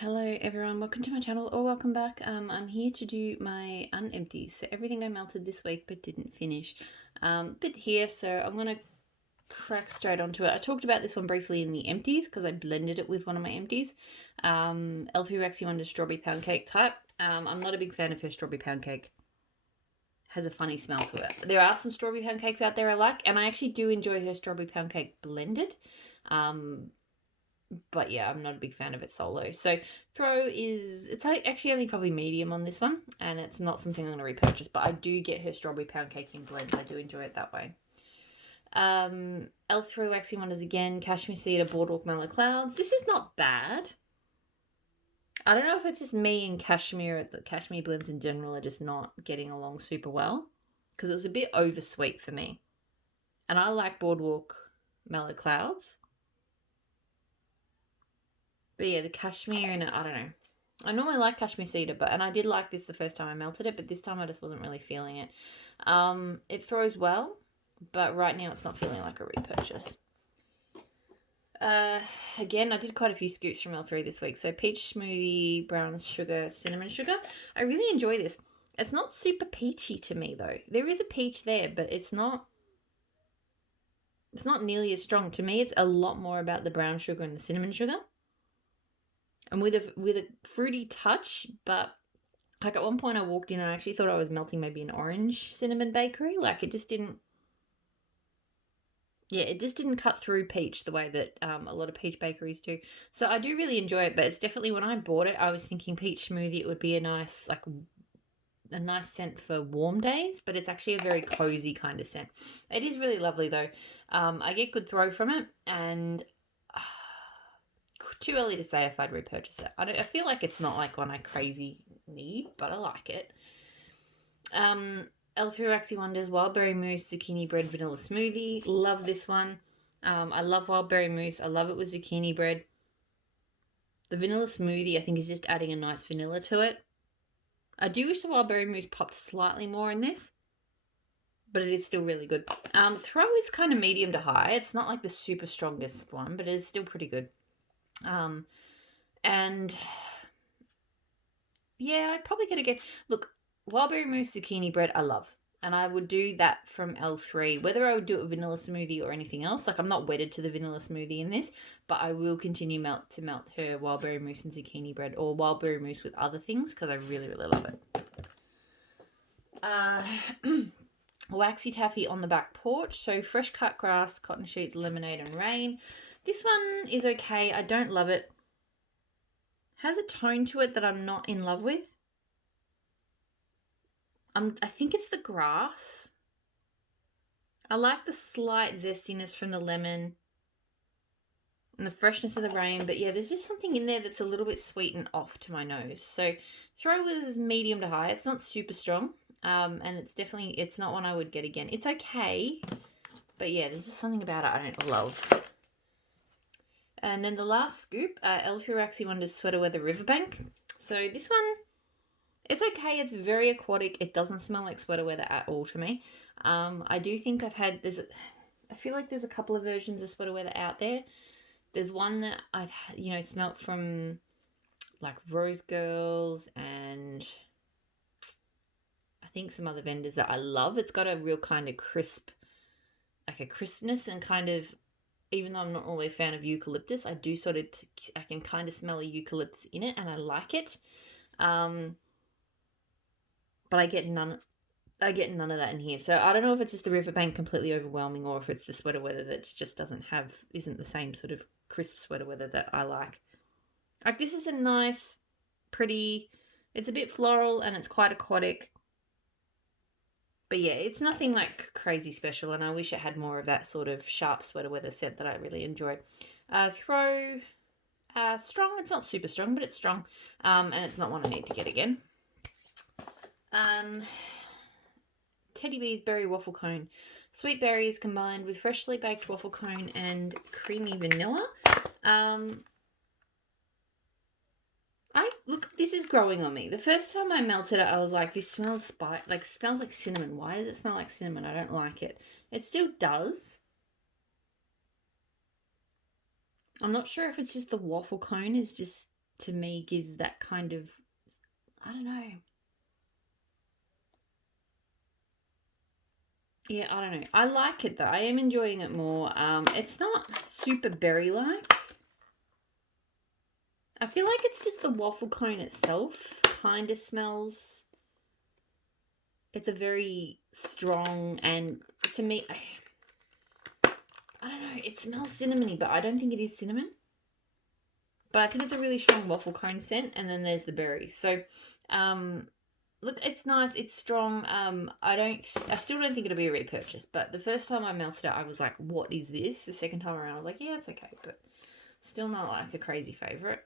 Hello everyone, welcome to my channel or welcome back. I'm here to do my unempties. So everything I melted this week but didn't finish. Bit here, so I'm going to crack straight onto it. I talked about this one briefly in the empties because I blended it with one of my empties. Elfie Rexy Wonder's strawberry pound cake type. I'm not a big fan of her strawberry pound cake. Has a funny smell to it. There are some strawberry pound cakes out there I like, and I actually do enjoy her strawberry pound cake blended. But yeah, I'm not a big fan of it solo. So it's actually only probably medium on this one, and it's not something I'm going to repurchase, but I do get her strawberry pound cake in blend. I do enjoy it that way. L3 Waxy Wonders again, Cashmere Cedar, Boardwalk Mellow Clouds. This is not bad. I don't know if it's just me and cashmere, the cashmere blends in general are just not getting along super well, because it was a bit oversweet for me. And I like Boardwalk Mellow Clouds. But yeah, the cashmere in it, I don't know. I normally like cashmere cedar, and I did like this the first time I melted it, but this time I just wasn't really feeling it. It throws well, but right now it's not feeling like a repurchase. Again, I did quite a few scoops from L3 this week. So peach smoothie, brown sugar, cinnamon sugar. I really enjoy this. It's not super peachy to me though. There is a peach there, but it's not nearly as strong. To me, it's a lot more about the brown sugar and the cinnamon sugar. And with a fruity touch, but like at one point I walked in and I actually thought I was melting maybe an orange cinnamon bakery. Like it just didn't cut through peach the way that a lot of peach bakeries do. So I do really enjoy it, but it's definitely, when I bought it, I was thinking peach smoothie, it would be a nice scent for warm days, but it's actually a very cozy kind of scent. It is really lovely though. I get good throw from it, and too early to say if I'd repurchase it. I feel like it's not like one I crazy need, but I like it. L3 Waxy Wonders Wild Berry Mousse Zucchini Bread Vanilla Smoothie. Love this one. I love wild berry mousse. I love it with zucchini bread. The vanilla smoothie I think is just adding a nice vanilla to it. I do wish the wild berry mousse popped slightly more in this, but it is still really good. Throw is kind of medium to high. It's not like the super strongest one, but it is still pretty good. And yeah, I'd probably get again. Look, wild berry mousse zucchini bread I love, and I would do that from L3. Whether I would do it with vanilla smoothie or anything else, like I'm not wedded to the vanilla smoothie in this, but I will continue to melt her wild berry mousse and zucchini bread, or wild berry mousse with other things, because I really love it. Waxy taffy on the back porch. So fresh cut grass, cotton sheets, lemonade and rain. This one is okay. I don't love it. Has a tone to it that I'm not in love with. I think it's the grass. I like the slight zestiness from the lemon and the freshness of the rain, but yeah, there's just something in there that's a little bit sweet and off to my nose. So throw was medium to high. It's not super strong, and it's not one I would get again. It's okay, but yeah, there's just something about it I don't love. And then the last scoop, Elfie Waxy Wonders Sweater Weather Riverbank. So this one, it's okay. It's very aquatic. It doesn't smell like sweater weather at all to me. I do think I feel like there's a couple of versions of sweater weather out there. There's one that I've smelt from like Rose Girls and I think some other vendors that I love. It's got a real kind of crispness, and kind of, even though I'm not really a fan of eucalyptus, I can kind of smell a eucalyptus in it, and I like it. But I get none of that in here. So I don't know if it's just the riverbank completely overwhelming, or if it's the sweater weather that just isn't the same sort of crisp sweater weather that I like. Like this is a nice, pretty, it's a bit floral and it's quite aquatic. But yeah, it's nothing like crazy special, and I wish it had more of that sort of sharp sweater weather scent that I really enjoy. Throw, strong. It's not super strong, but it's strong. And it's not one I need to get again. Teddy Bear's Berry Waffle Cone. Sweet berries combined with freshly baked waffle cone and creamy vanilla. This is growing on me. The first time I melted it, I was like, this smells like cinnamon. Why does it smell like cinnamon? I don't like it. It still does. I'm not sure if it's just the waffle cone is just to me gives that kind of, I don't know. Yeah, I don't know. I like it though. I am enjoying it more. It's not super berry-like. I feel like it's just the waffle cone itself kind of smells. It's a very strong, and to me, I don't know, it smells cinnamony, but I don't think it is cinnamon. But I think it's a really strong waffle cone scent, and then there's the berries. So, look, it's nice, it's strong. I still don't think it'll be a repurchase, but the first time I melted it, I was like, what is this? The second time around, I was like, yeah, it's okay, but still not like a crazy favourite.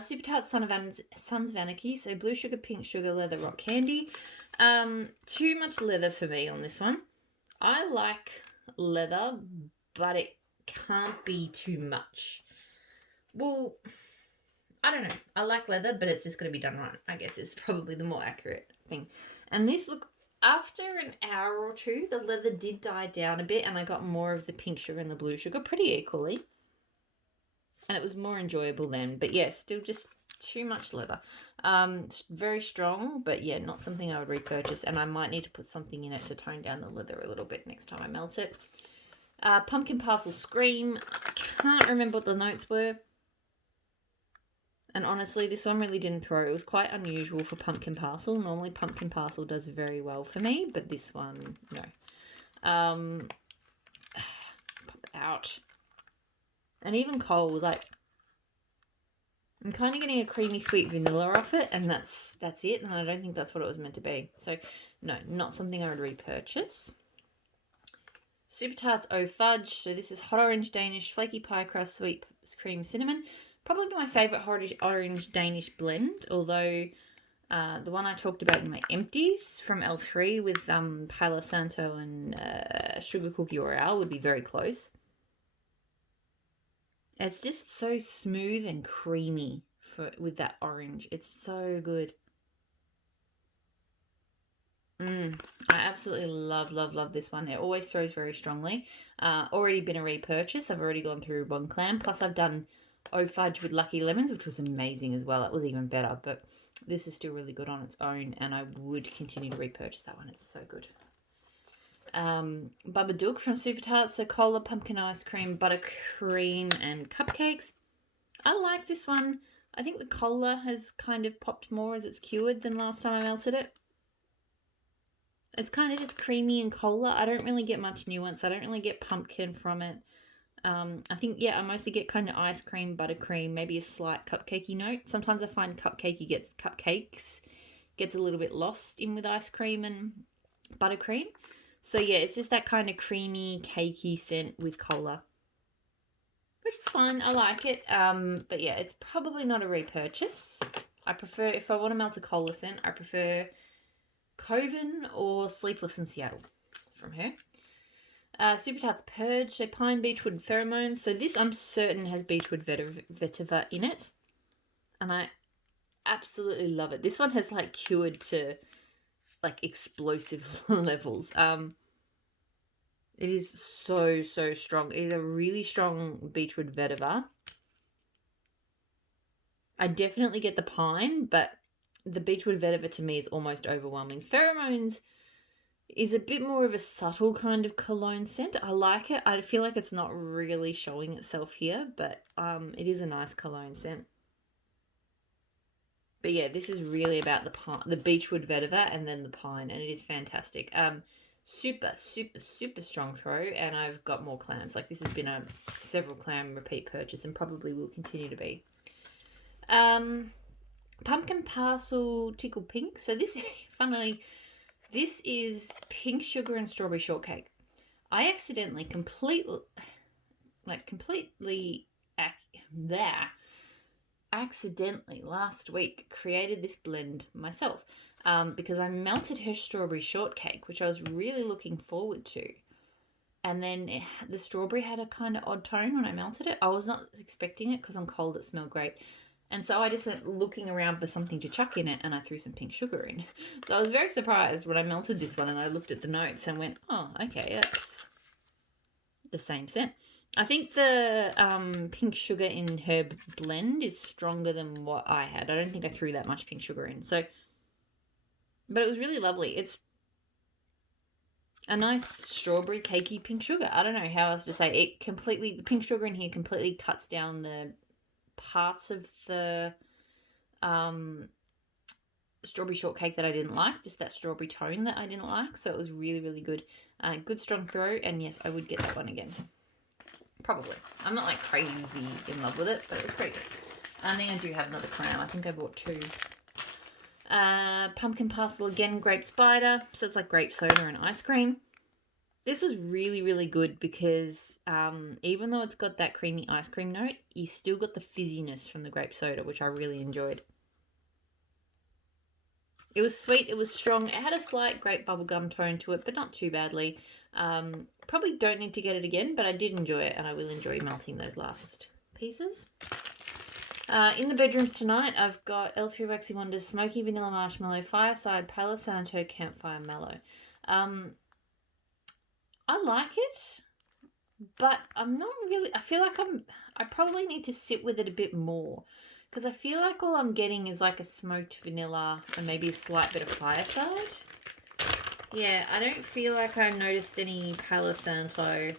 Super Tart Sons of Anarchy, so blue sugar, pink sugar, leather, rock candy. Too much leather for me on this one. I like leather, but it can't be too much. Well, I don't know. I like leather, but it's just got to be done right, I guess is probably the more accurate thing. And this, look, after an hour or two, the leather did die down a bit, and I got more of the pink sugar and the blue sugar pretty equally. And it was more enjoyable then. But yeah, still just too much leather. Very strong, but yeah, not something I would repurchase. And I might need to put something in it to tone down the leather a little bit next time I melt it. Pumpkin Parcel Scream. I can't remember what the notes were. And honestly, this one really didn't throw. It was quite unusual for Pumpkin Parcel. Normally, Pumpkin Parcel does very well for me, but this one, no. Pop out. And even cold, like, I'm kind of getting a creamy sweet vanilla off it, and that's it. And I don't think that's what it was meant to be. So, no, not something I would repurchase. Super Tarts Oh Fudge. So this is hot orange Danish, flaky pie crust, sweet cream cinnamon. Probably my favourite orange Danish blend, although the one I talked about in my empties from L3 with Palo Santo and Sugar Cookie Royale would be very close. It's just so smooth and creamy with that orange. It's so good. I absolutely love this one. It always throws very strongly. Already been a repurchase. I've already gone through one clam. Plus I've done Oh Fudge with Lucky Lemons, which was amazing as well. That was even better. But this is still really good on its own, and I would continue to repurchase that one. It's so good. Babadook from Super Tarts. So cola, pumpkin ice cream, buttercream, and cupcakes. I like this one. I think the cola has kind of popped more as it's cured than last time I melted it. It's kind of just creamy and cola. I don't really get much nuance. I don't really get pumpkin from it. I think, yeah, I mostly get kind of ice cream, buttercream, maybe a slight cupcakey note. Sometimes I find cupcakes gets a little bit lost in with ice cream and buttercream. So yeah, it's just that kind of creamy, cakey scent with cola, which is fun. I like it. But yeah, it's probably not a repurchase. I prefer, if I want to melt a cola scent, I prefer Coven or Sleepless in Seattle from her. Super Tarts Purge, so Pine Beechwood Pheromones. So this I'm certain has Beechwood vetiver in it. And I absolutely love it. This one has like cured to like explosive levels. It is so strong. It is a really strong Beechwood vetiver. I definitely get the pine, but the Beechwood vetiver to me is almost overwhelming. Pheromones is a bit more of a subtle kind of cologne scent. I like it. I feel like it's not really showing itself here, but it is a nice cologne scent. But yeah, this is really about the Beechwood vetiver and then the pine, and it is fantastic. Super strong throw, and I've got more clams. Like, this has been a several clam repeat purchase and probably will continue to be. Pumpkin Parcel Tickle Pink. So this, funnily, this is pink sugar and strawberry shortcake. I accidentally accidentally last week created this blend myself because I melted her strawberry shortcake, which I was really looking forward to. And then the strawberry had a kind of odd tone when I melted it. I was not expecting it because I'm cold, it smelled great. And so I just went looking around for something to chuck in it, and I threw some pink sugar in. So I was very surprised when I melted this one and I looked at the notes and went, oh, okay, that's the same scent. I think the pink sugar in herb blend is stronger than what I had. I don't think I threw that much pink sugar in. So, but it was really lovely. It's a nice strawberry cakey pink sugar. I don't know how else to say it. The pink sugar in here completely cuts down the parts of the strawberry shortcake that I didn't like, just that strawberry tone that I didn't like. So it was really, really good. Good strong throw, and yes, I would get that one again. Probably. I'm not like crazy in love with it, but it was pretty good. I think I do have another crown. I think I bought 2. Pumpkin parcel again, grape spider. So it's like grape soda and ice cream. This was really, really good because even though it's got that creamy ice cream note, you still got the fizziness from the grape soda, which I really enjoyed. It was sweet, it was strong, it had a slight grape bubblegum tone to it, but not too badly. Probably don't need to get it again, but I did enjoy it, and I will enjoy melting those last pieces. In the bedrooms tonight, I've got L3 Waxy Wonders Smoky Vanilla Marshmallow, Fireside, Palo Santo, Campfire Mellow. I like it, but I'm not really... I feel like I probably need to sit with it a bit more, because I feel like all I'm getting is like a smoked vanilla and maybe a slight bit of Fireside. Yeah, I don't feel like I noticed any Palo Santo.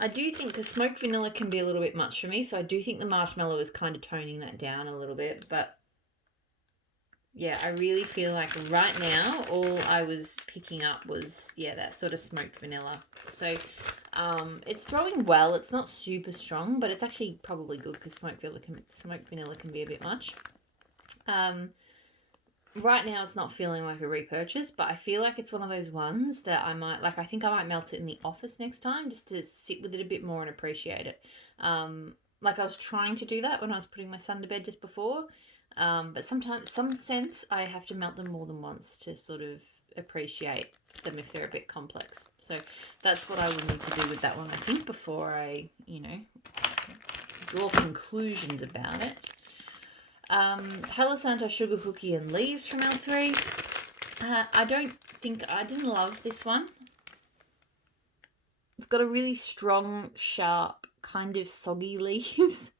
I do think the smoked vanilla can be a little bit much for me, so I do think the marshmallow is kind of toning that down a little bit, but yeah, I really feel like right now all I was picking up was, yeah, that sort of smoked vanilla. So it's throwing well. It's not super strong, but it's actually probably good because smoked vanilla can be a bit much. Right now it's not feeling like a repurchase, but I feel like it's one of those ones that I might, like, I think I might melt it in the office next time just to sit with it a bit more and appreciate it. Like I was trying to do that when I was putting my son to bed just before, but sometimes, some sense, I have to melt them more than once to sort of appreciate them if they're a bit complex. So that's what I would need to do with that one, I think, before I, draw conclusions about it. Palo Santo Sugar Cookie and Leaves from L3. I didn't love this one. It's got a really strong, sharp, kind of soggy leaves.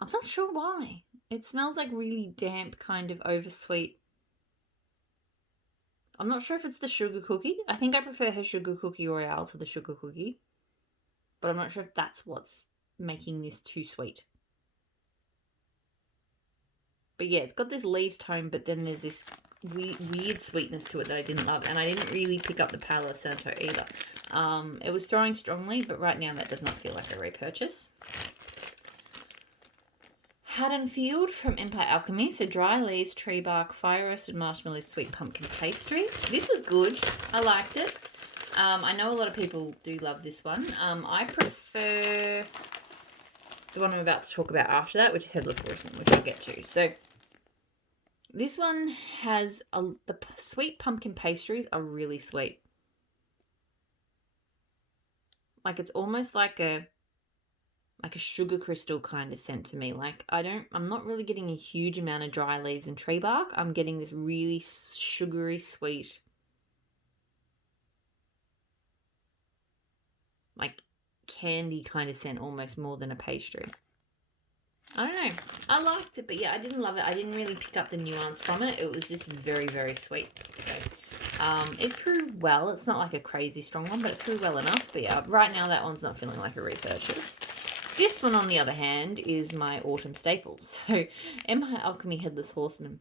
I'm not sure why. It smells like really damp, kind of oversweet. I'm not sure if it's the sugar cookie. I think I prefer her Sugar Cookie Royale to the sugar cookie. But I'm not sure if that's what's making this too sweet. But yeah, it's got this leaves tone, but then there's this weird sweetness to it that I didn't love. And I didn't really pick up the Palo Santo either. It was throwing strongly, but right now that does not feel like a repurchase. Haddonfield from Empire Alchemy. So dry leaves, tree bark, fire roasted marshmallows, sweet pumpkin pastries. This was good. I liked it. I know a lot of people do love this one. I prefer the one I'm about to talk about after that, which is Headless Horseman, which I'll get to. So this one has the sweet pumpkin pastries are really sweet. Like it's almost like a sugar crystal kind of scent to me. Like I'm not really getting a huge amount of dry leaves and tree bark. I'm getting this really sugary sweet, like candy kind of scent, almost more than a pastry. I don't know. I liked it, but yeah, I didn't love it. I didn't really pick up the nuance from it. It was just very, very sweet. So it threw well. It's not like a crazy strong one, but it threw well enough. But yeah, right now that one's not feeling like a repurchase. This one, on the other hand, is my autumn staple. So Empire Alchemy Headless Horseman.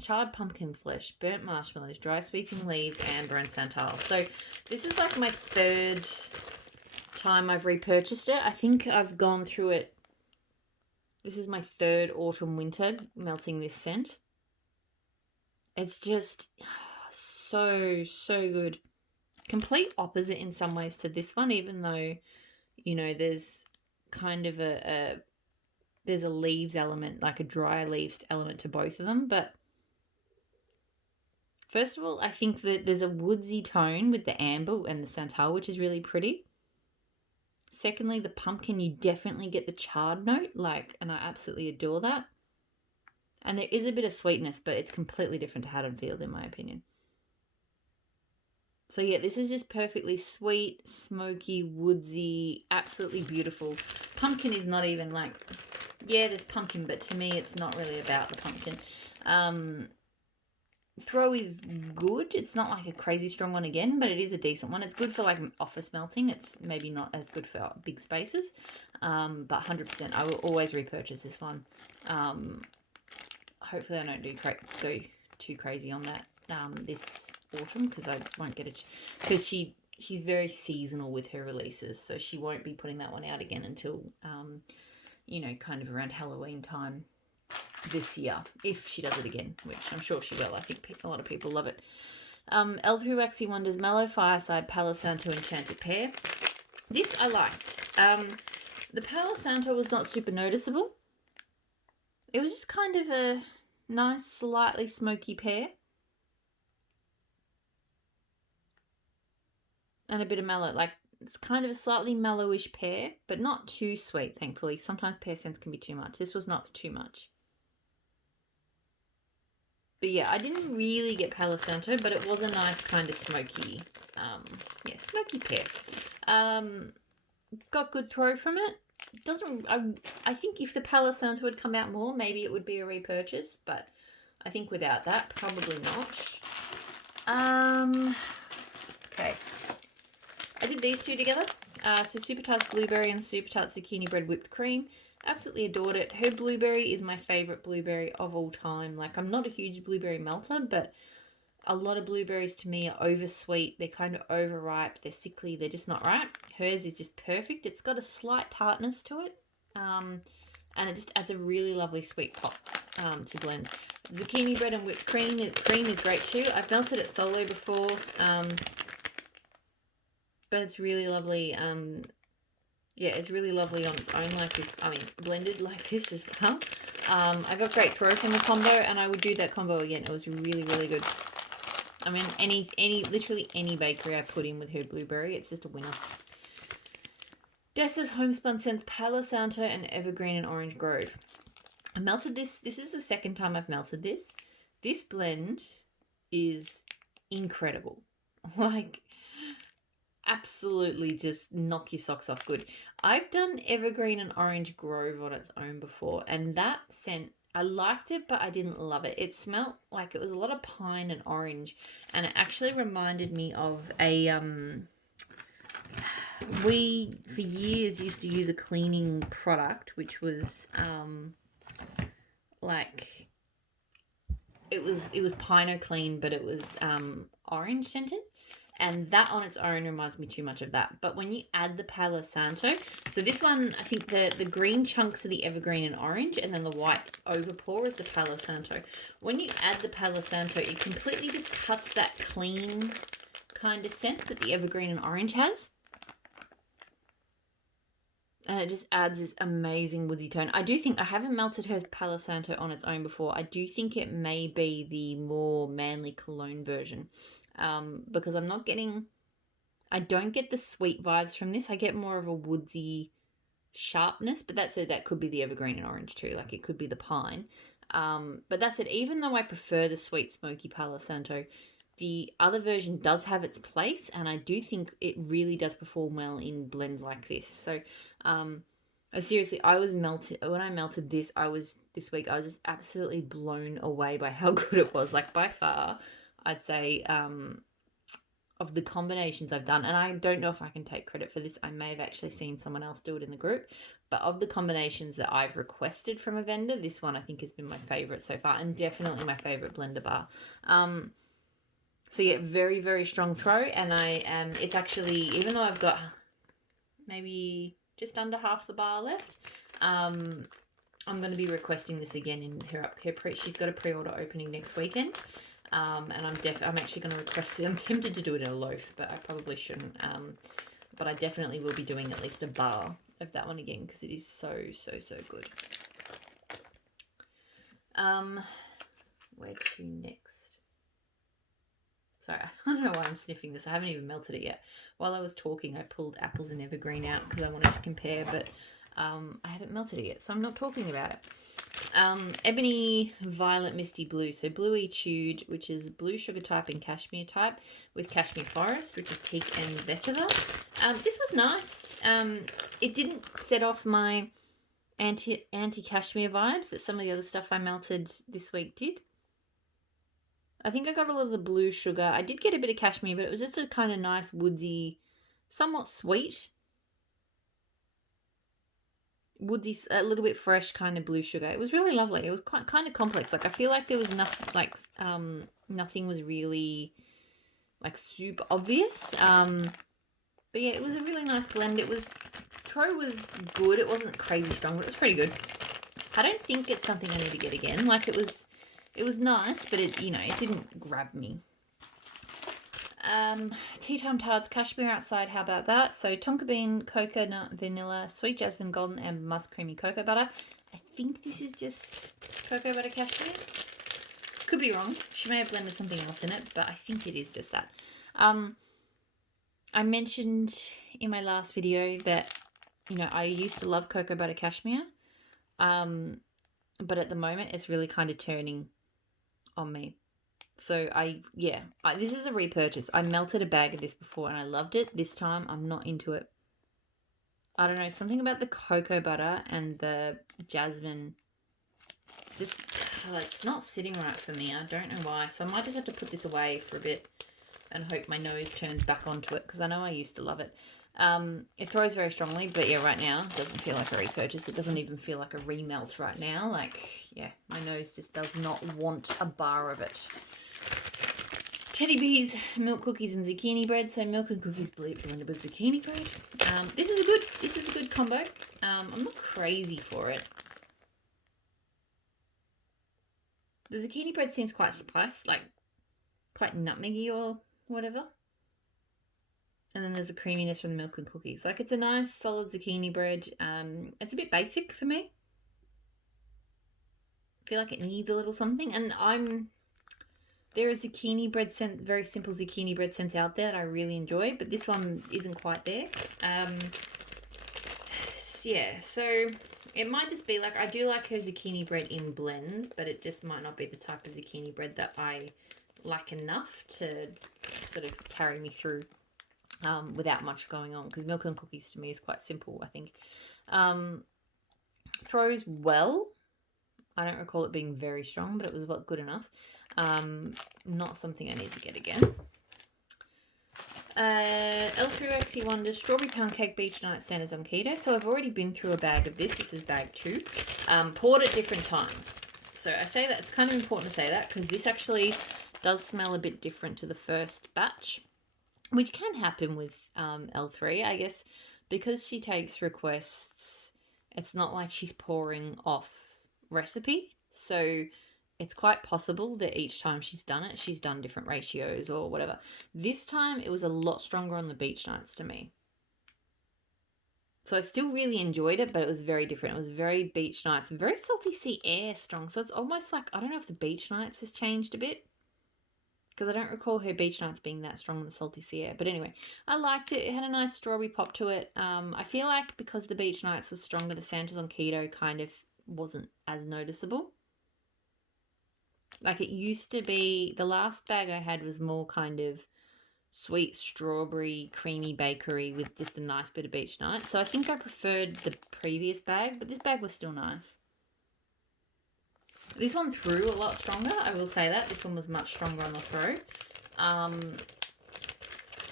Charred pumpkin flesh, burnt marshmallows, dry sweeping leaves, amber and santal. So this is like my 3rd time I've repurchased it. I think I've gone through it. This is my 3rd autumn winter melting this scent. It's just so good. Complete opposite in some ways to this one, even though, there's kind of there's a leaves element, like a dry leaves element to both of them. But first of all, I think that there's a woodsy tone with the amber and the santal, which is really pretty. Secondly, the pumpkin, you definitely get the charred note, and I absolutely adore that. And there is a bit of sweetness, but it's completely different to Haddonfield, in my opinion. So yeah, this is just perfectly sweet, smoky, woodsy, absolutely beautiful. Pumpkin is not even like, yeah, there's pumpkin, but to me it's not really about the pumpkin. Throw is good. It's not like a crazy strong one again, but it is a decent one. It's good for like office melting. It's maybe not as good for big spaces, but 100%. I will always repurchase this one. Hopefully I don't go too crazy on that this autumn, because I won't get it, because she's very seasonal with her releases, so she won't be putting that one out again until kind of around Halloween time this year, if she does it again, which I'm sure she will. I think a lot of people love it. Elfie Waxy Wonders Mellow Fireside Palo Santo Enchanted Pear. This I liked. The Palo Santo was not super noticeable. It was just kind of a nice, slightly smoky pear. And a bit of mellow, like it's kind of a slightly mellowish pear, but not too sweet, thankfully. Sometimes pear scents can be too much. This was not too much. But yeah, I didn't really get Palo Santo, but it was a nice kind of smoky, smoky pear. Got good throw from it. I think if the Palo Santo had come out more, maybe it would be a repurchase, but I think without that, probably not. Okay. I did these two together. So Super Tarts Blueberry and Super Tarts Zucchini Bread Whipped Cream. Absolutely adored it. Her blueberry is my favourite blueberry of all time. Like, I'm not a huge blueberry melter, but a lot of blueberries to me are oversweet. They're kind of overripe. They're sickly. They're just not right. Hers is just perfect. It's got a slight tartness to it. And it just adds a really lovely sweet pop to blend. Zucchini bread and whipped cream is great too. I've melted it solo before, but it's really lovely. It's really lovely on its own like this. I mean, blended like this as well. I got great throw from the combo, and I would do that combo again. It was really, really good. I mean, literally any bakery I put in with her blueberry, it's just a winner. Dessa's Homespun Scents Palo Santo and Evergreen and Orange Grove. I melted this. This is the second time I've melted this. This blend is incredible. Like, absolutely just knock your socks off good. I've done Evergreen and Orange Grove on its own before, and that scent, I liked it, but I didn't love it. It smelled like it was a lot of pine and orange, and it actually reminded me of a we for years used to use a cleaning product which was like it was Pino Clean, but it was orange scented. And that on its own reminds me too much of that. But when you add the Palo Santo, so this one, I think the green chunks are the Evergreen and Orange, and then the white overpour is the Palo Santo. When you add the Palo Santo, it completely just cuts that clean kind of scent that the Evergreen and Orange has. And it just adds this amazing woodsy tone. I do think, I haven't melted her Palo Santo on its own before. I do think it may be the more manly cologne version. Because I don't get the sweet vibes from this. I get more of a woodsy sharpness, but that could be the Evergreen and Orange too. Like, it could be the pine. But that's it. Even though I prefer the sweet smoky Palo Santo, the other version does have its place, and I do think it really does perform well in blends like this. So, seriously, I was melted when I melted this. This week I was just absolutely blown away by how good it was. Like, by far, I'd say of the combinations I've done, and I don't know if I can take credit for this. I may have actually seen someone else do it in the group, but of the combinations that I've requested from a vendor, this one I think has been my favourite so far, and definitely my favourite blender bar. So yeah, very, very strong throw, and it's actually, even though I've got maybe just under half the bar left, I'm going to be requesting this again in she's got a pre-order opening next weekend. And I'm actually going to request it. I'm tempted to do it in a loaf, but I probably shouldn't. But I definitely will be doing at least a bar of that one again, because it is so, so, so good. Where to next? Sorry, I don't know why I'm sniffing this. I haven't even melted it yet. While I was talking, I pulled apples and Evergreen out because I wanted to compare, but I haven't melted it yet, so I'm not talking about it. Ebony Violet Misty Blue. So Blue Etude, which is blue sugar type and cashmere type, with Cashmere Forest, which is teak and vetiver. This was nice. It didn't set off my anti-cashmere vibes that some of the other stuff I melted this week did. I think I got a lot of the blue sugar. I did get a bit of cashmere, but it was just a kind of nice woodsy, somewhat sweet, woodsy, a little bit fresh kind of blue sugar. It was really lovely. It was quite kind of complex. Like I feel like there was nothing like nothing was really like super obvious. But yeah, it was a really nice blend. It was Pro was good. It wasn't crazy strong, but it was pretty good. I don't think it's something I need to get again. Like it was nice, but it it didn't grab me. Tea Time Tarts Cashmere Outside, how about that? So Tonka Bean, Coconut Vanilla, Sweet Jasmine Golden and Musk Creamy Cocoa Butter. I think this is just Cocoa Butter Cashmere. Could be wrong. She may have blended something else in it, but I think it is just that. I mentioned in my last video that, I used to love Cocoa Butter Cashmere. But at the moment it's really kind of turning on me. So this is a repurchase. I melted a bag of this before and I loved it. This time I'm not into it. I don't know, something about the cocoa butter and the jasmine just, it's not sitting right for me. I don't know why. So I might just have to put this away for a bit and hope my nose turns back onto it, because I know I used to love it. It throws very strongly, but yeah, right now it doesn't feel like a repurchase. It doesn't even feel like a remelt right now. Like, yeah, my nose just does not want a bar of it. Teddy Bees, milk cookies and zucchini bread. So milk and cookies blended with zucchini bread. This is a good combo. I'm not crazy for it. The zucchini bread seems quite spiced, like quite nutmeggy or whatever. And then there's the creaminess from the milk and cookies. Like, it's a nice solid zucchini bread. It's a bit basic for me. I feel like it needs a little something. And there is zucchini bread scent, very simple zucchini bread scents out there that I really enjoy, but this one isn't quite there. Yeah, so it might just be like, I do like her zucchini bread in blends, but it just might not be the type of zucchini bread that I like enough to sort of carry me through without much going on, because milk and cookies to me is quite simple, I think. Throws well. I don't recall it being very strong, but it was good enough. Not something I need to get again. L3 Waxy Wonders Strawberry Pound Cake Beach Night Santa's on Keto. So I've already been through a bag of this. This is bag 2. Poured at different times. So I say that, it's kind of important to say that, because this actually does smell a bit different to the first batch, which can happen with L3, I guess, because she takes requests. It's not like she's pouring off recipe, so it's quite possible that each time she's done it, she's done different ratios or whatever. This time it was a lot stronger on the beach nights to me. So I still really enjoyed it, but it was very different. It was very beach nights, very salty sea air strong. So it's almost like, I don't know if the beach nights has changed a bit, because I don't recall her beach nights being that strong on the salty sea air. But anyway, I liked it. It had a nice strawberry pop to it. I feel like because the beach nights was stronger, the Santa's on Keto kind of wasn't as noticeable. Like it used to be, the last bag I had was more kind of sweet strawberry, creamy bakery with just a nice bit of beach night. So I think I preferred the previous bag, but this bag was still nice. This one threw a lot stronger, I will say that. This one was much stronger on the throw.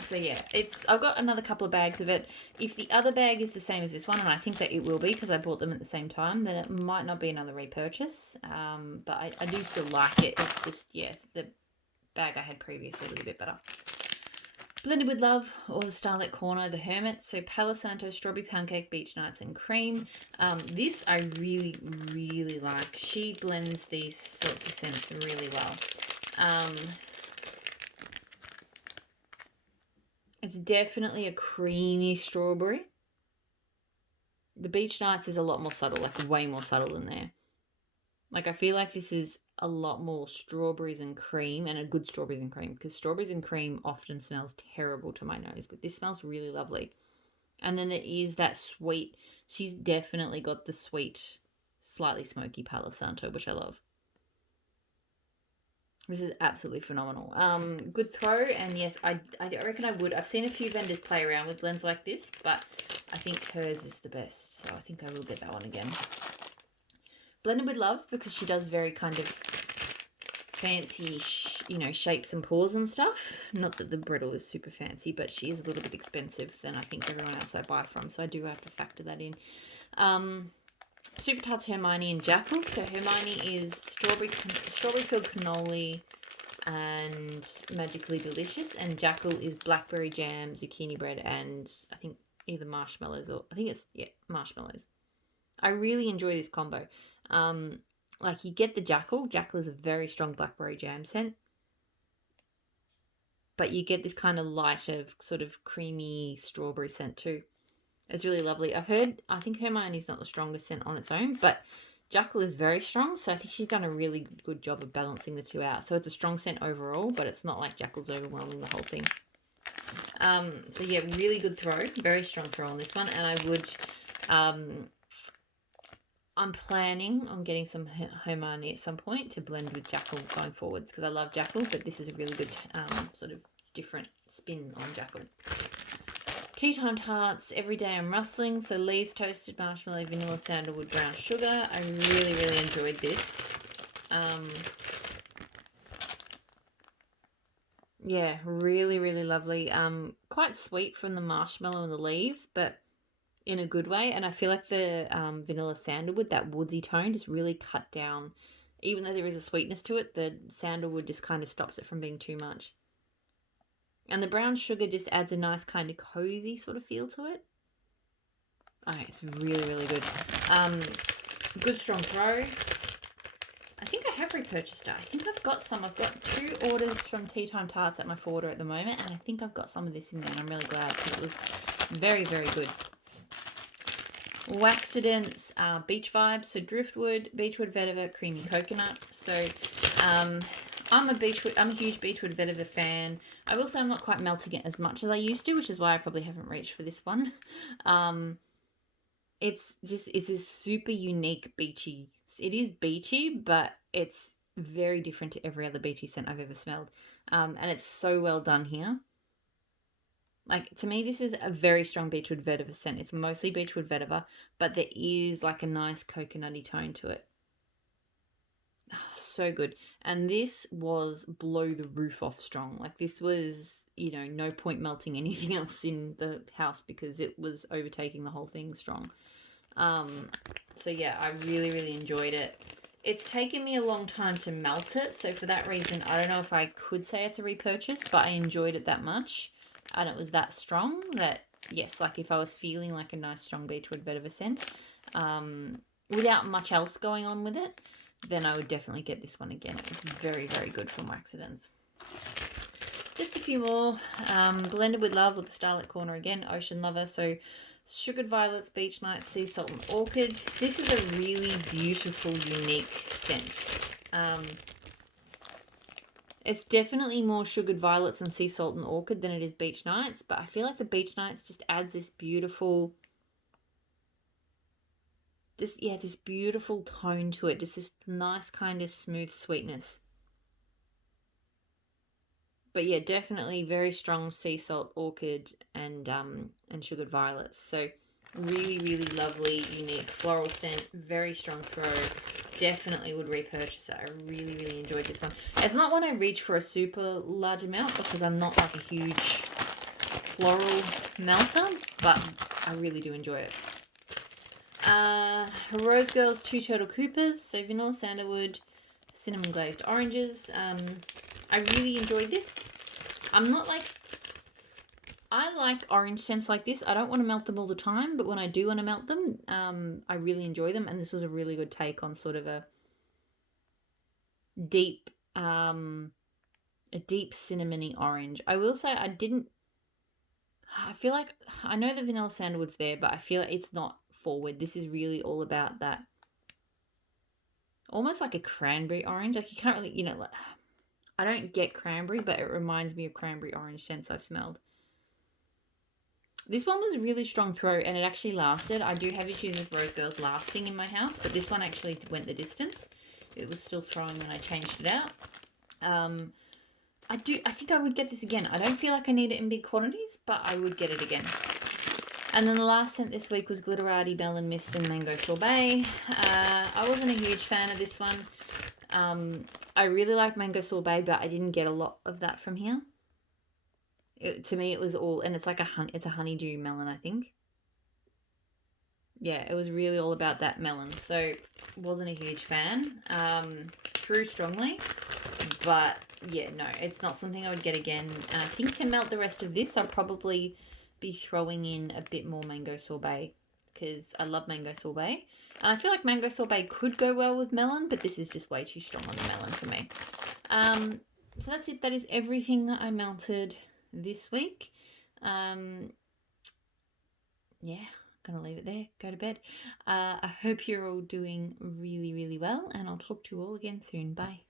So yeah, I've got another couple of bags of it. If the other bag is the same as this one, and I think that it will be because I bought them at the same time, then it might not be another repurchase. But I do still like it. It's just, yeah, the bag I had previously a little bit better. Blended with Love, or the Starlit Corner, The Hermit. So Palo Santo, Strawberry Pound Cake, Beach Nights and Cream. This I really, really like. She blends these sorts of scents really well. It's definitely a creamy strawberry. The Beach Nights is a lot more subtle, like way more subtle than there. Like I feel like this is a lot more strawberries and cream, and a good strawberries and cream, because strawberries and cream often smells terrible to my nose, but this smells really lovely. And then there is that sweet, she's definitely got the sweet slightly smoky Palo Santo, which I love. This is absolutely phenomenal. Good throw, and yes, I reckon I would. I've seen a few vendors play around with blends like this, but I think hers is the best, so I think I will get that one again. Blended with love, because she does very kind of fancy, shapes and pours and stuff. Not that the brittle is super fancy, but she is a little bit expensive than I think everyone else I buy from, so I do have to factor that in. Super Tarts Hermione and Jackal. So Hermione is strawberry filled cannoli and magically delicious, and Jackal is blackberry jam, zucchini bread, and I think either marshmallows or marshmallows. I really enjoy this combo. Like, you get the Jackal. Jackal is a very strong blackberry jam scent, but you get this kind of lighter, sort of creamy strawberry scent too. It's really lovely. I think Hermione's not the strongest scent on its own, but Jackal is very strong, so I think she's done a really good job of balancing the two out. So it's a strong scent overall, but it's not like Jackal's overwhelming the whole thing. So yeah, really good throw. Very strong throw on this one, and I would... I'm planning on getting some Hermione at some point to blend with Jackal going forwards, because I love Jackal, but this is a really good sort of different spin on Jackal. Tea Time Tarts, Every Day I'm Rustling. So leaves, toasted marshmallow, vanilla, sandalwood, brown sugar. I really, really enjoyed this. Yeah, really, really lovely. Quite sweet from the marshmallow and the leaves, but in a good way. And I feel like the vanilla sandalwood, that woodsy tone, just really cut down. Even though there is a sweetness to it, the sandalwood just kind of stops it from being too much. And the brown sugar just adds a nice kind of cozy sort of feel to it. Okay, it's really, really good. Good strong throw. I think I have repurchased it. I think I've got some. I've got 2 orders from Tea Time Tarts at my forwarder at the moment, and I think I've got some of this in there, and I'm really glad, because it was very, very good. Waxidents, Beach Vibes, so Driftwood, Beechwood Vetiver, Creamy Coconut. So I'm a huge Beechwood Vetiver fan. I will say I'm not quite melting it as much as I used to, which is why I probably haven't reached for this one. It's this super unique beachy. It is beachy, but it's very different to every other beachy scent I've ever smelled. And it's so well done here. Like, to me, this is a very strong Beechwood Vetiver scent. It's mostly Beechwood Vetiver, but there is like a nice coconutty tone to it. Oh, so good. And this was blow the roof off strong. Like, this was, no point melting anything else in the house, because it was overtaking the whole thing strong. So yeah, I really, really enjoyed it. It's taken me a long time to melt it, so for that reason, I don't know if I could say it's a repurchase, but I enjoyed it that much, and it was that strong that, yes, like if I was feeling like a nice strong Beechwood Vetiver scent, without much else going on with it, then I would definitely get this one again. It was very, very good from Waxidents. Just a few more. Blended with Love with the Starlit Corner again, Ocean Lover. So Sugared Violets, Beach Nights, Sea Salt and Orchid. This is a really beautiful, unique scent. It's definitely more Sugared Violets and Sea Salt and Orchid than it is Beach Nights, but I feel like the Beach Nights just adds this beautiful... this beautiful tone to it. Just this nice kind of smooth sweetness. But yeah, definitely very strong sea salt, orchid, and sugared violets. So really, really lovely, unique floral scent. Very strong throw. Definitely would repurchase it. I really, really enjoyed this one. It's not one I reach for a super large amount, because I'm not like a huge floral melter, but I really do enjoy it. Rose Girls 2 Turtle Coopers. So vanilla sandalwood, cinnamon glazed oranges. I really enjoyed this. I like orange scents like this. I don't want to melt them all the time, but when I do want to melt them, I really enjoy them. And this was a really good take on sort of a deep cinnamony orange. I will say I feel like, I know the vanilla sandalwood's there, but I feel like it's not forward. This is really all about that, almost like a cranberry orange. Like, you can't really, I don't get cranberry, but it reminds me of cranberry orange scents I've smelled. This one was really strong throw and it actually lasted. I do have issues with Rose Girls lasting in my house, but this one actually went the distance. It was still throwing when I changed it out. I think I would get this again. I don't feel like I need it in big quantities, but I would get it again. And then the last scent this week was Glitterati Melon Mist and Mango Sorbet. I wasn't a huge fan of this one. I really like Mango Sorbet, but I didn't get a lot of that from here. To me, it was all, and it's like it's a honeydew melon, I think. Yeah, it was really all about that melon. So, wasn't a huge fan. Threw strongly, but yeah, no, it's not something I would get again. And I think to melt the rest of this, I'll probably be throwing in a bit more mango sorbet because I love mango sorbet. And I feel like mango sorbet could go well with melon, but this is just way too strong on the melon for me. So that's it. That is everything I melted this week. Yeah, gonna leave it there. Go to bed. I hope you're all doing really, really well, and I'll talk to you all again soon. Bye.